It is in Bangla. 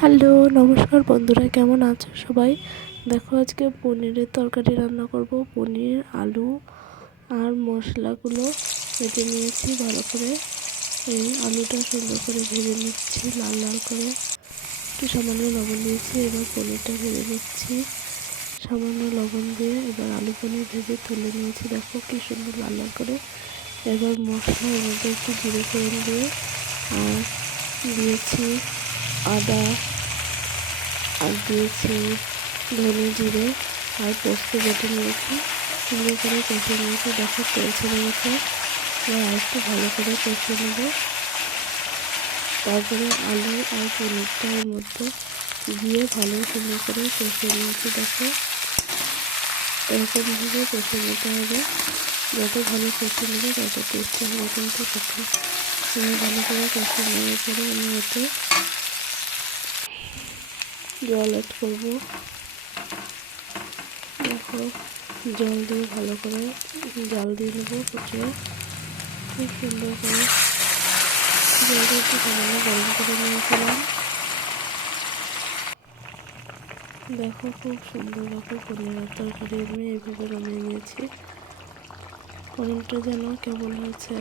হ্যালো, নমস্কার বন্ধুরা, কেমন আছো সবাই? দেখো, আজকে পনিরের তরকারি রান্না করব। পনির, আলু আর মশলাগুলো কেটে নিয়েছি ভালো করে। এই আলুটা সুন্দর করে ভেজে নিচ্ছি লাল লাল করে। একটু সামান্য লবণ দিয়েছি। এবার পনিরটা ভেজে নিচ্ছি সামান্য লবণ দিয়ে। এবার আলু পনির ভেজে তুলে নিয়েছি। দেখো কি সুন্দর লাল লাল করে। এবার মশলার মধ্যে একটু জিরে ফোড়ন দিয়ে আর দিয়েছি আদা, আর দিয়েছি ধনে জিরে আর পোস্ত বেটে নিয়েছি। সুন্দর করে কষিয়ে নিয়েছি। দেখো তেল ছেড়ে গেছে। এবার আরেকটু ভালো করে কষিয়ে নেব। তারপরে আলু আর পনিরটা এর মধ্যে দিয়ে ভালো সুন্দর করে কষিয়ে নিয়েছি। দেখো এরকমভাবে কষিয়ে নিতে হবে। যত ভালো কষিয়ে নেবে তত টেস্টি হবে কিন্তু খেতে। এবার ভালো করে কষিয়ে নেওয়ার পরে আমি এতে জল অ্যাড করবো। দেখো জল দিয়ে ভালো করে জাল দিয়ে নেবো ফুটিয়ে। খুব সুন্দর করে জলটা একটু সামান্য গরম করে নিয়েছিলাম। দেখো খুব সুন্দরভাবে পনিরের তরকারি আমি এইভাবে বানিয়ে নিয়েছি। পনিরটা যেন কেমন হয়েছে